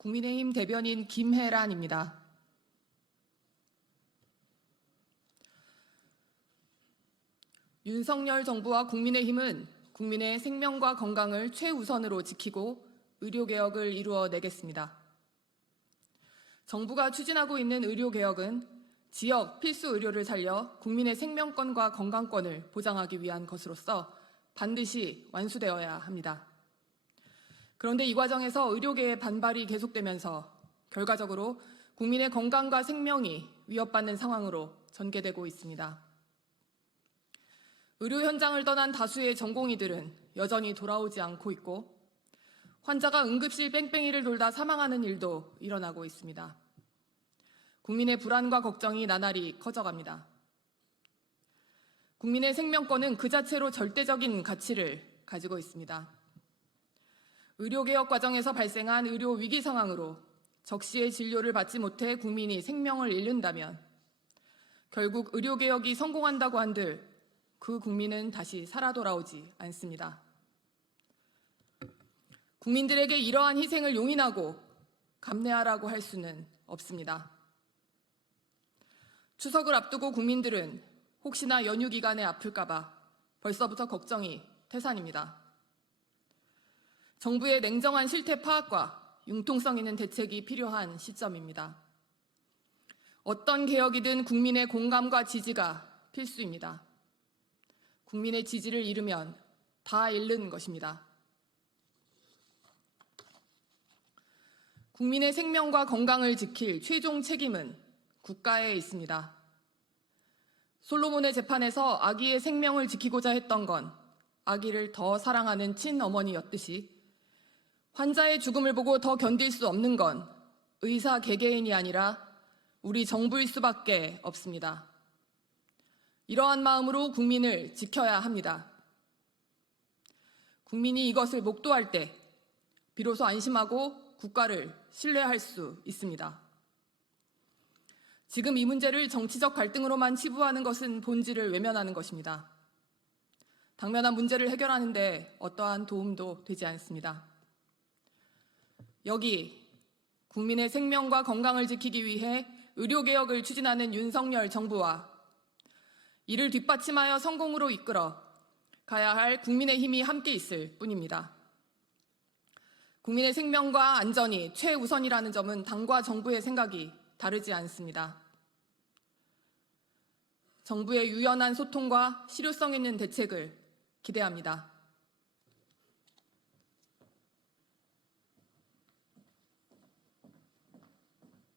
국민의힘 대변인 김혜란입니다. 윤석열 정부와 국민의힘은 국민의 생명과 건강을 최우선으로 지키고 의료개혁을 이루어내겠습니다. 정부가 추진하고 있는 의료개혁은 지역 필수 의료를 살려 국민의 생명권과 건강권을 보장하기 위한 것으로서 반드시 완수되어야 합니다. 그런데 이 과정에서 의료계의 반발이 계속되면서 결과적으로 국민의 건강과 생명이 위협받는 상황으로 전개되고 있습니다. 의료 현장을 떠난 다수의 전공의들은 여전히 돌아오지 않고 있고 환자가 응급실 뺑뺑이를 돌다 사망하는 일도 일어나고 있습니다. 국민의 불안과 걱정이 나날이 커져갑니다. 국민의 생명권은 그 자체로 절대적인 가치를 가지고 있습니다. 의료개혁 과정에서 발생한 의료 위기 상황으로 적시의 진료를 받지 못해 국민이 생명을 잃는다면 결국 의료개혁이 성공한다고 한들 그 국민은 다시 살아 돌아오지 않습니다. 국민들에게 이러한 희생을 용인하고 감내하라고 할 수는 없습니다. 추석을 앞두고 국민들은 혹시나 연휴 기간에 아플까봐 벌써부터 걱정이 태산입니다. 정부의 냉정한 실태 파악과 융통성 있는 대책이 필요한 시점입니다. 어떤 개혁이든 국민의 공감과 지지가 필수입니다. 국민의 지지를 잃으면 다 잃는 것입니다. 국민의 생명과 건강을 지킬 최종 책임은 국가에 있습니다. 솔로몬의 재판에서 아기의 생명을 지키고자 했던 건 아기를 더 사랑하는 친어머니였듯이 환자의 죽음을 보고 더 견딜 수 없는 건 의사 개개인이 아니라 우리 정부일 수밖에 없습니다. 이러한 마음으로 국민을 지켜야 합니다. 국민이 이것을 목도할 때 비로소 안심하고 국가를 신뢰할 수 있습니다. 지금 이 문제를 정치적 갈등으로만 치부하는 것은 본질을 외면하는 것입니다. 당면한 문제를 해결하는데 어떠한 도움도 되지 않습니다. 여기 국민의 생명과 건강을 지키기 위해 의료개혁을 추진하는 윤석열 정부와 이를 뒷받침하여 성공으로 이끌어 가야 할 국민의 힘이 함께 있을 뿐입니다. 국민의 생명과 안전이 최우선이라는 점은 당과 정부의 생각이 다르지 않습니다. 정부의 유연한 소통과 실효성 있는 대책을 기대합니다.